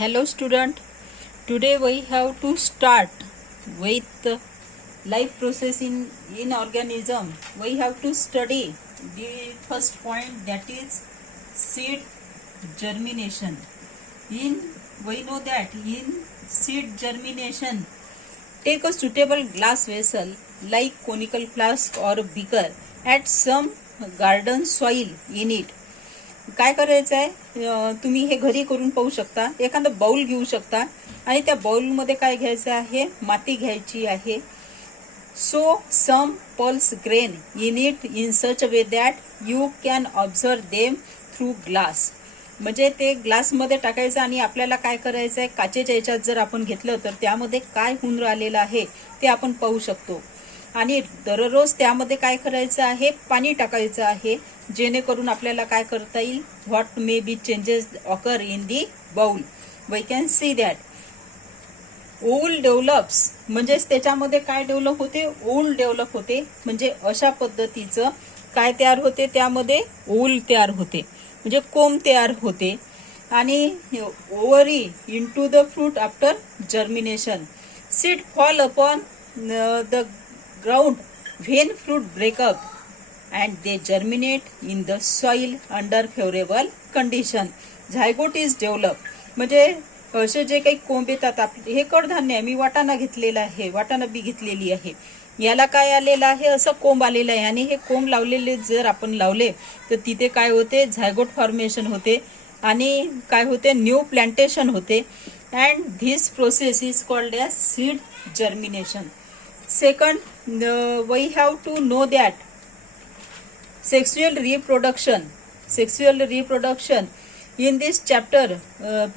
Hello student, today we have to start with life process in organism. We have to study the first point, that is seed germination. We know that in seed germination, take a suitable glass vessel like conical flask or beaker, add some garden soil in it. काय करायचं आहे, तुम्ही हे घरी करून पाहू शकता. एखादा बाउल घेऊ शकता आणि त्या बाउलमध्ये काय घ्यायचं आहे, माती घ्यायची आहे. So some pulse grain in it in such a way that you can observe them through glass. म्हणजे ते ग्लासमध्ये टाकायचं आणि आपल्याला काय करायचं आहे, काचेच्या याच्यात जर आपण घेतलं तर त्यामध्ये काय होऊन राहिलेलं आहे ते आपण पाहू शकतो. आणि दररोज त्यामध्ये काय करायचं आहे, पाणी टाकायचं आहे, जेणेकरून आपल्याला काय करता येईल, what may be changes occur in the bowl. We can see that all develops. म्हणजेच त्याच्यामध्ये काय डेव्हलप होते, ओल डेव्हलप होते. म्हणजे अशा पद्धतीचं काय तयार होते, त्यामध्ये ओल तयार होते, म्हणजे कोंब तयार होते. आणि ovary into the fruit after germination. Seed fall upon the ground when fruit break up and they germinate in the soil under favorable condition. Zygote is developed. म्हणजे असे जे काही कोंब येतात, हे कडधान्य आहे, मी वाटाणा घेतलेला आहे, वाटाणा बी घेतलेली आहे, याला काय आलेलं आहे, असं कोंब आलेलं आहे. आणि हे कोंब लावलेले जर आपण लावले तर तिथे काय होते, झायगोट फॉर्मेशन होते आणि काय होते, न्यू प्लांटेशन होते. And this process is called as seed germination. Second, we have to know that sexual reproduction in this chapter,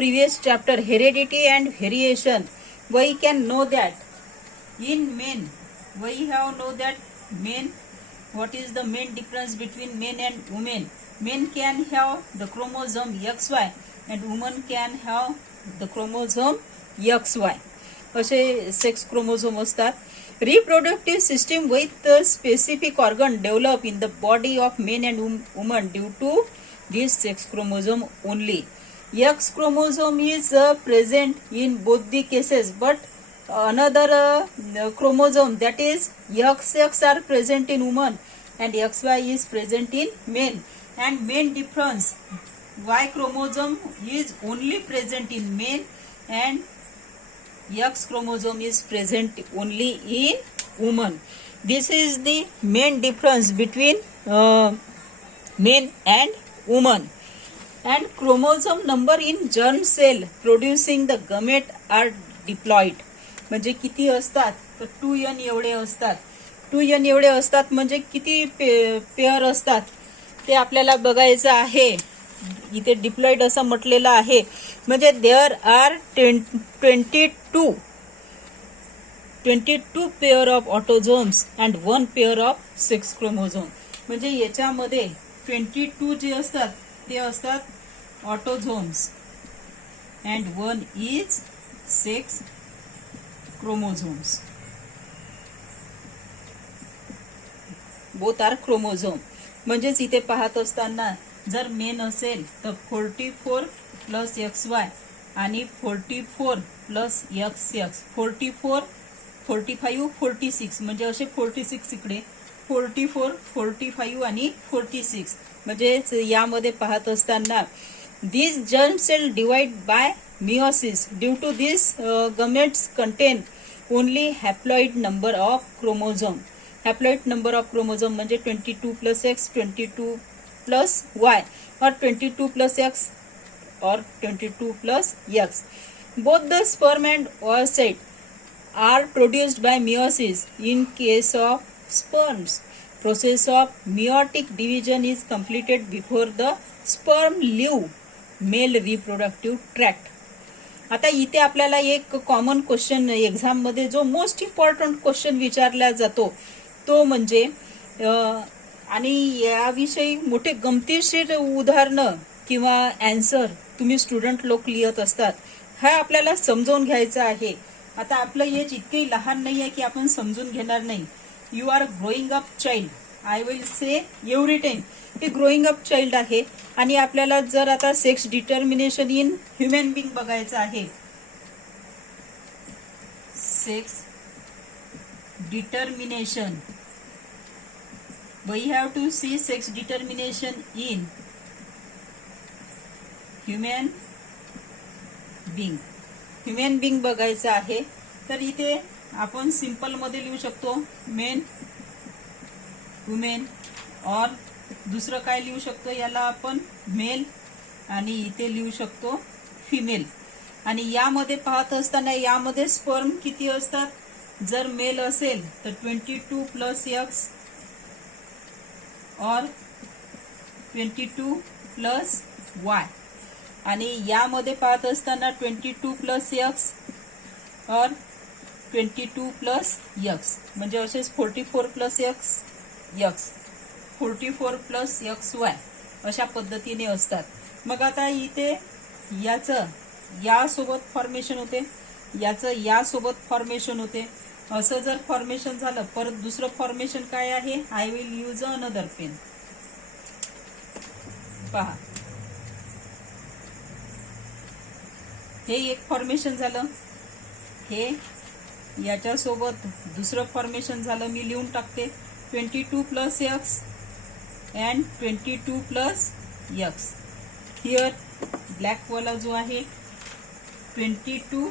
previous chapter, heredity and variation, we can know that in men, we have know that men, what is the main difference between men and women. Men can have the chromosome XY and women can have the chromosome XY. असे sex chromosome असतात. Reproductive system with specific organ develop in the body of men and women due to this sex chromosome only. X chromosome is present in both the cases, but another chromosome, that is XX, are present in women and XY is present in men. And main difference, Y chromosome is only present in men and X chromosome is present only in woman. This is the main difference between men and woman. And chromosome number in germ cell producing the gamete are diploid. म्हणजे किती असतात, तर 2n एवढे असतात. 2n एवढे असतात म्हणजे किती पेअर असतात ते आपल्याला बघायचं आहे. इथे डिप्लॉइड असं म्हटलेलं आहे. म्हणजे there are 22 pair of autosomes and 1 pair of sex chromosome. म्हणजे याच्यामध्ये 22 जे असतात ते असतात autosomes and 1 is sex chromosomes. Both are chromosome. म्हणजेच इथे पाहत असताना जर मेन असेल तर 44 प्लस XY आणि 44 प्लस XX, 44, 45, 46, म्हणजे असे 46 इकडे, 44, 45 आणि 46. म्हणजे यामध्ये पाहत असताना this germ cell divide by meiosis. Due to this gametes contain only haploid number of chromosome. Haploid number of chromosome म्हणजे 22 plus X, 22 plus Y, or 22 plus X, or 22 plus X. Both the sperm and oocyte are produced by meiosis. In case of sperms, process of meiotic division is completed before the sperm leave male reproductive tract. आता इथे आपल्याला एक common question exam मध्ये जो most important question विचारला जातो तो म्हणजे, आणि याविषयी मोठे गमतीशीर उदाहरणं किंवा अँसर तुम्ही स्टुडंट लोक लिहित असतात. हा आपल्याला समजून घ्यायचा आहे. आता आपलं एज इतकंही लहान नाही आहे की आपण समजून घेणार नाही. You are growing up child. I will say every time हे ग्रोईंग अप चाइल्ड आहे. आणि आपल्याला जर आता sex determination in human being बघायचं आहे, sex determination, we have to see sex determination in human being. Human being बघायचं आहे तर इथे आपण सिंपल मध्ये लिहू शकतो मेन, वुमेन, और दुसरं काय लिहू शकतो याला आपण मेल, आणि इथे लिहू शकतो फिमेल. आणि यामध्ये पाहत असताना यामध्ये स्पर्म किती असतात, जर मेल असेल तर 22 प्लस एक्स और 22 प्लस वाय, आणि यामध्ये पाहत असताना 22 प्लस एक्स और 22 प्लस एक्स, म्हणजे असेच 44 plus x 44 plus x Y अशा पद्धतीने असतात. मग आता इथे याचं यासोबत फॉर्मेशन होते, याचं यासोबत फॉर्मेशन होते. असं जर फॉर्मेशन झालं, परत दुसरं फॉर्मेशन काय आहे, I will use another pen. पहा, हे एक फॉर्मेशन झालं, हे याच्यासोबत दुसरं फॉर्मेशन झालं. मी लिहून टाकते 22 plus X and 22 plus X. Here ब्लॅकवाला जो आहे 22,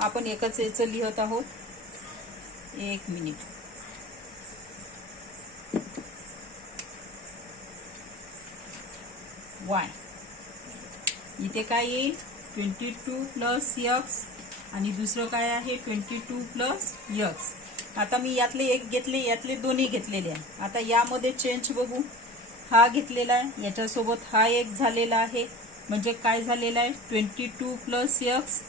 आपण एकच याचं लिहत आहोत, एक मिनिट. वाय इथे काय येईल 22 प्लस एक्स आणि दुसरं काय आहे 22 प्लस एक्स. आता मी यातले एक घेतले, यातले दोन्ही घेतलेले आहे. आता यामध्ये चेंज बघू, हा घेतलेला आहे, याच्यासोबत हा एक झालेला आहे, म्हणजे काय झालेला आहे 22 प्लस एक्स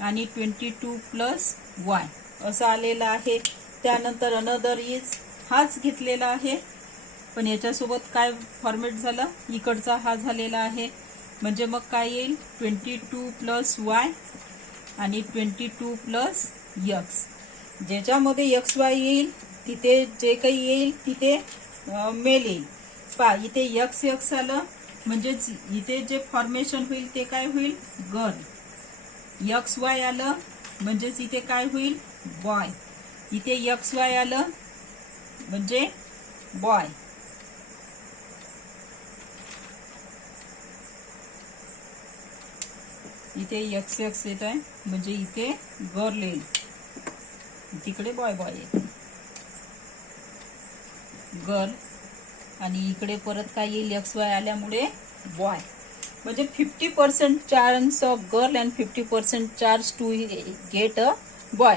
आणि 22 प्लस वाय असं आलेलं आहे. त्यानंतर अनदर इज हाच घेतलेला आहे, पण याच्यासोबत काय फॉर्मेट झाला, इकडचा हा झालेला आहे, म्हणजे मग काय येईल 22 प्लस वाय आणि 22 प्लस एक्स. ज्याच्यामध्ये एक्स वाय येईल तिथे जे काही येईल तिथे मेल येईल. पहा इथे एक्स एक्स आलं, म्हणजेच इथे जे फॉर्मेशन होईल ते काय होईल गर्ल. एक्स वाय आलं म्हणजेच इथे काय होईल बॉय. इथे एक्स वाय आलं म्हणजे बॉय. इथे एक्स एक्स येत आहे म्हणजे इथे गर्ल येईल, तिकडे बॉय बॉय येईल गर्ल, आणि इकडे परत काय येईल एक्स वाय आल्यामुळे बॉय. म्हणजे 50% chance of girl and 50% chance to get a boy.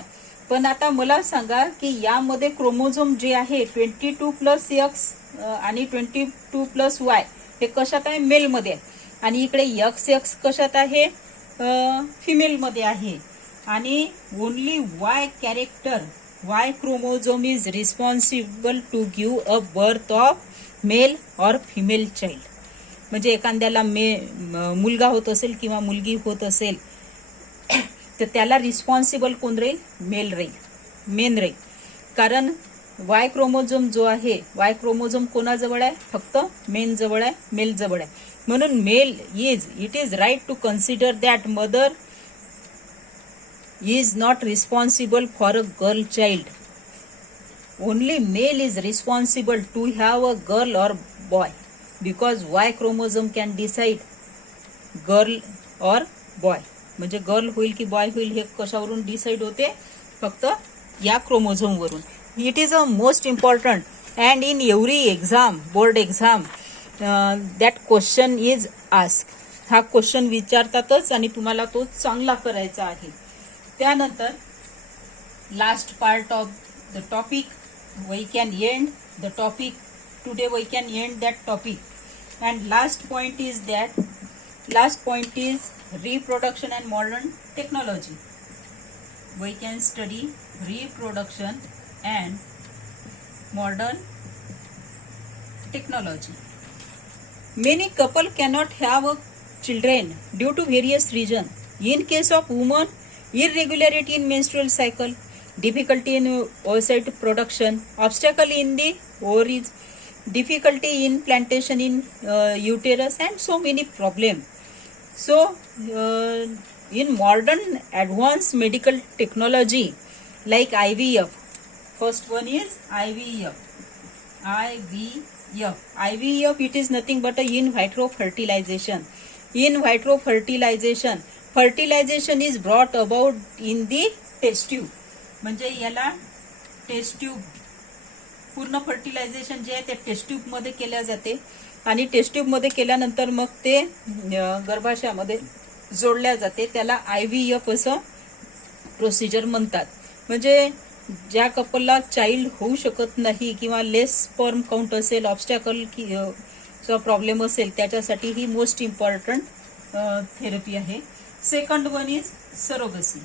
पण आता मला सांगा की यामध्ये क्रोमोझोम जे आहे 22 प्लस एक्स आणि 22 प्लस वाय हे कशात आहे, मेलमध्ये आहे, आणि इकडे एक्स एक्स कशात आहे, फिमेलमध्ये आहे. आणि only Y character, Y chromosome is responsible to give a birth of male और फिमेल चाइल्ड. म्हणजे एखाद्याला मुलगा होत असेल किंवा मुलगी होत असेल तर त्याला रिस्पॉन्सिबल कोण राहील, मेल राहील, मेन राहील. कारण वाय क्रोमोझोम जो आहे, वाय क्रोमोझोम कोणाजवळ आहे, फक्त मेन जवळ आहे, मेल जवळ आहे. म्हणून male it is right to consider that mother is not responsible for a girl child. Only male is responsible to have a girl or boy, because Y chromosome can decide girl or boy. म्हणजे girl होईल की boy होईल हे कशावरून decide होते, फक्त या chromosome वरून. It is a most important and in every exam, board exam that question is ask. हा क्वेश्चन विचारतातच आणि तुम्हाला तो चांगला करायचा आहे. त्यानंतर last part of the topic, we can end the topic today, we can end that topic. And last point is reproduction and modern technology. We can study reproduction and modern technology. Many couple cannot have children due to various reasons. In case of women, irregularity in menstrual cycle, difficulty in oocyte production, obstacle in the ovaries, difficulty in plantation in uterus, and so many problems. So in modern advanced medical technology like IVF, first one is IVF. IVF, it is nothing but a in vitro fertilization. In vitro fertilization, fertilization is brought about in the test tube. म्हणजे याला taste tube, पूर्ण fertilisation जे आहे ते taste tube मध्ये केल्या जाते आणि टेस्ट ट्यूब मध्ये केल्यानंतर मग ते गर्भाशयामध्ये जोडल्या जाते. त्याला IVF असं प्रोसिजर म्हणतात. म्हणजे ज्या कपलला चाइल्ड होऊ शकत नाही किंवा लेस स्पर्म काउंट असेल, ऑब्स्टॅकल चा प्रॉब्लेम असेल, त्याच्यासाठी ही मोस्ट इम्पॉर्टंट थेरपी आहे. Second one is surrogacy.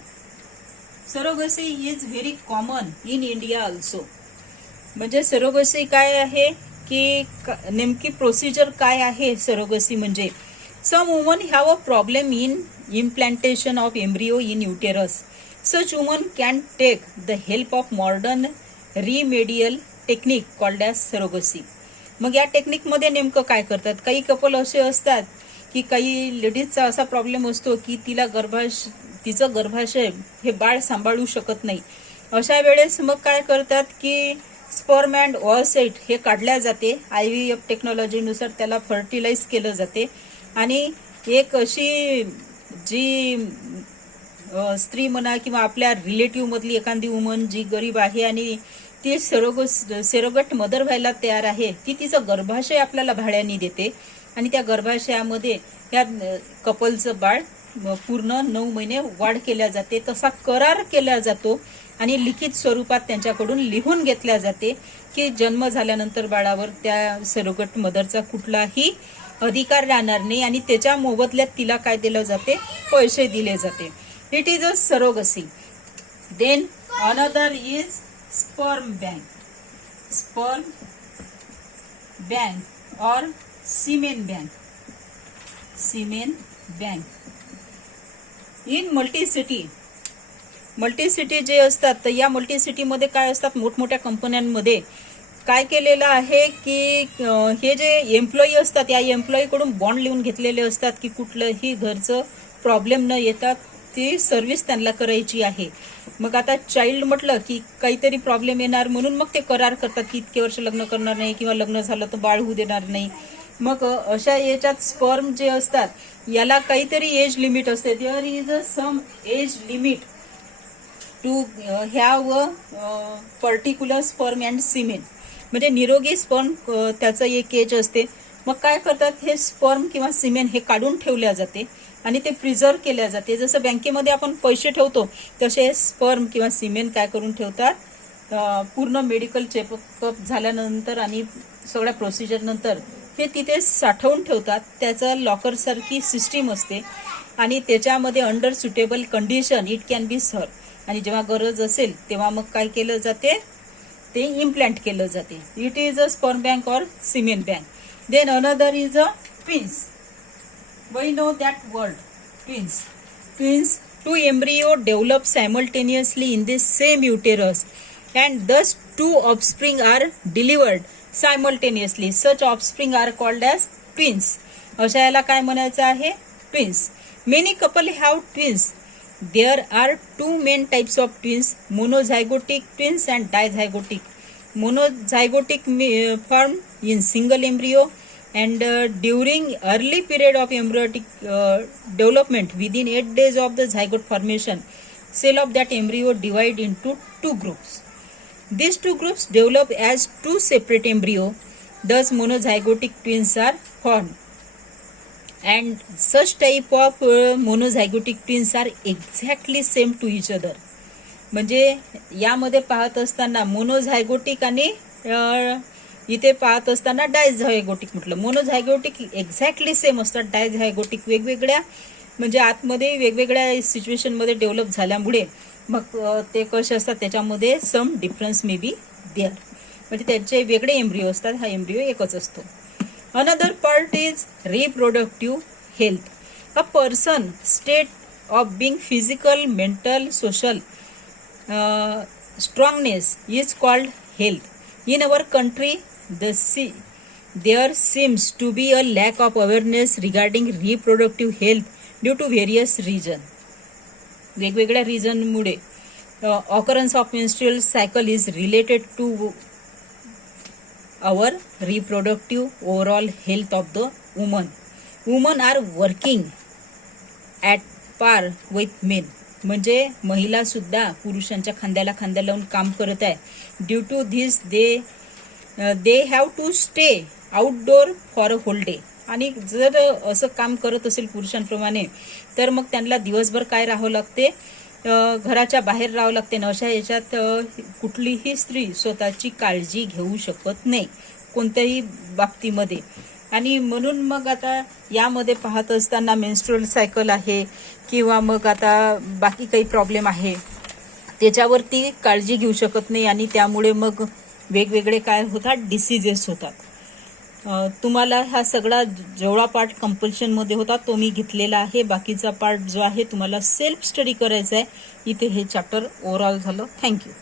Surrogacy is very common in India also. म्हणजे सरोगसी काय आहे की नेमकी प्रोसिजर काय आहे सरोगसी म्हणजे, some woman have a problem in implantation of embryo in uterus. Such women can take the help of modern remedial technique called as surrogacy. मग या टेक्निकमध्ये नेमकं काय करतात, काही कपल असे असतात की काही लेडीजचा असा प्रॉब्लेम असतो की तिचं गर्भाशय हे बाळ सांभाळू शकत नाही. अशा वेळेस मग काय करतात की स्पर्म अँड oocyte हे काढल्या जाते. IVF टेक्नॉलॉजीनुसार त्याला फर्टिलाइज केलं जाते आणि एक अशी जी स्त्री म्हणा किंवा आपल्या रिलेटिव्ह मधली एखादी वुमन जी गरीब आहे आणि ती सेरोगट मदर व्हायला तयार आहे, ती तिचं गर्भाशय आपल्याला भाड्याने देते आणि त्या गर्भाशयामध्ये या कपलचं बाळ पूर्ण 9 महिने वाढ केल्या जाते. तसा करार केला जातो आणि लिखित स्वरूपात त्यांच्याकडून लिहून घेतल्या जाते की जन्म झाल्यानंतर बाळावर त्या सेरोगट मदरचा कुठलाही अधिकार राहणार नाही आणि त्याच्या मोबदल्यात तिला काय दिलं जाते, पैसे दिले जाते. It is a surrogacy. Then another is sperm bank. Sperm bank or semen bank. Semen bank. In multi-city जे असतात, तर या multi-city मध्ये काय असतात, मोठमोठ्या कंपन्यांमध्ये काय केलेलं आहे की हे जे एम्प्लॉई असतात या एम्प्लॉई कडून बॉन्ड लिहून घेतलेले असतात की कुठलंही घरचं प्रॉब्लेम न येतात ती सर्व्हिस त्यांना करायची आहे. मग आता चाइल्ड म्हटलं की काहीतरी प्रॉब्लेम येणार म्हणून मग ते करार करतात की इतके वर्ष लग्न करणार नाही किंवा लग्न झालं तर बाळ होऊ देणार नाही. मग अशा याच्यात स्पर्म जे असतात याला काहीतरी एज लिमिट असते. There is a some age limit to have a particular sperm and semen. म्हणजे निरोगी स्पर्म त्याचं एक एज असते. मग काय करतात, हे स्पर्म किंवा सिमेन हे काढून ठेवल्या जाते आणि ते प्रिझर्व केल्या जाते. जसं बँकेमध्ये आपण पैसे ठेवतो तसे स्पर्म किंवा सिमेन काय करून ठेवतात, पूर्ण मेडिकल चेकअप झाल्यानंतर आणि सगळ्या प्रोसिजर नंतर हे तिथे साठवून ठेवतात. त्याचं लॉकर सारखी सिस्टीम असते आणि त्याच्यामध्ये under suitable condition it can be serve. आणि जेव्हा गरज असेल तेव्हा मग काय केलं जाते, ते इम्प्लांट केलं जाते. It is a sperm bank or semen bank. Then another is a twins. We know that word, twins. Two embryo develop simultaneously in the same uterus and thus two offspring are delivered simultaneously. Such offspring are called as twins. अशा याला काय म्हणायचं आहे, twins. Many couple have twins. There are two main types of twins, monozygotic twins and dizygotic. Monozygotic form in single embryo and during early period of embryonic development within 8 days of the zygote formation, cell of that embryo divide into two groups. These two groups develop as two separate embryo. Thus monozygotic twins are formed. And such type of monozygotic twins are exactly same to each other. म्हणजे यामध्ये पाहत असताना मोनोझायगोटिक आणि इथे पाहत असताना डायझायगोटिक म्हटलं. मोनोझायगोटिक exactly same असतात, डायझायगोटिक वेगवेगळ्या म्हणजे आतमध्ये वेगवेगळ्या सिच्युएशनमध्ये डेव्हलप झाल्यामुळे मग ते कसे असतात त्याच्यामध्ये सम डिफरन्स मे बी देअर. म्हणजे त्यांचे वेगळे एम्ब्रिओ असतात, हा एम्ब्रिओ एकच असतो. Another part is reproductive health. A person state of being physical, mental, social strongness is called health. In our country, there seems to be a lack of awareness regarding reproductive health due to various reasons. वेगवेगळ्या रिझनमुळे occurrence of menstrual cycle is related to our reproductive overall health of the woman. Women are working at par with men. म्हणजे महिला सुद्धा पुरुषांच्या खांद्याला खांद्या लावून काम करत आहे. Due to this they have to stay outdoor for a whole day. आणि जर असं काम करत असेल पुरुषांप्रमाणे तर मग त्यांना दिवसभर काय राहावं लागते, घराच्या बाहेर राहावं लागते. अशा याच्यात कुठलीही स्त्री स्वतःची काळजी घेऊ शकत नाही कोणत्याही बाबतीमध्ये. आणि म्हणून मग आता यामध्ये पाहत असताना मेन्स्ट्रुअल सायकल आहे किंवा मग आता बाकी काही प्रॉब्लेम आहे त्याच्यावरती काळजी घेऊ शकत नाही आणि त्यामुळे मग वेगवेगळे काय होतात, डिसीजेस होतात. तुम्हाला हा सगळा जेवढा पार्ट कंपल्शनमध्ये होता तो मी घेतलेला आहे. बाकीचा पार्ट जो आहे तुम्हाला सेल्फ स्टडी करायचा आहे. इथे हे चॅप्टर ओव्हरऑल झालं. थँक्यू.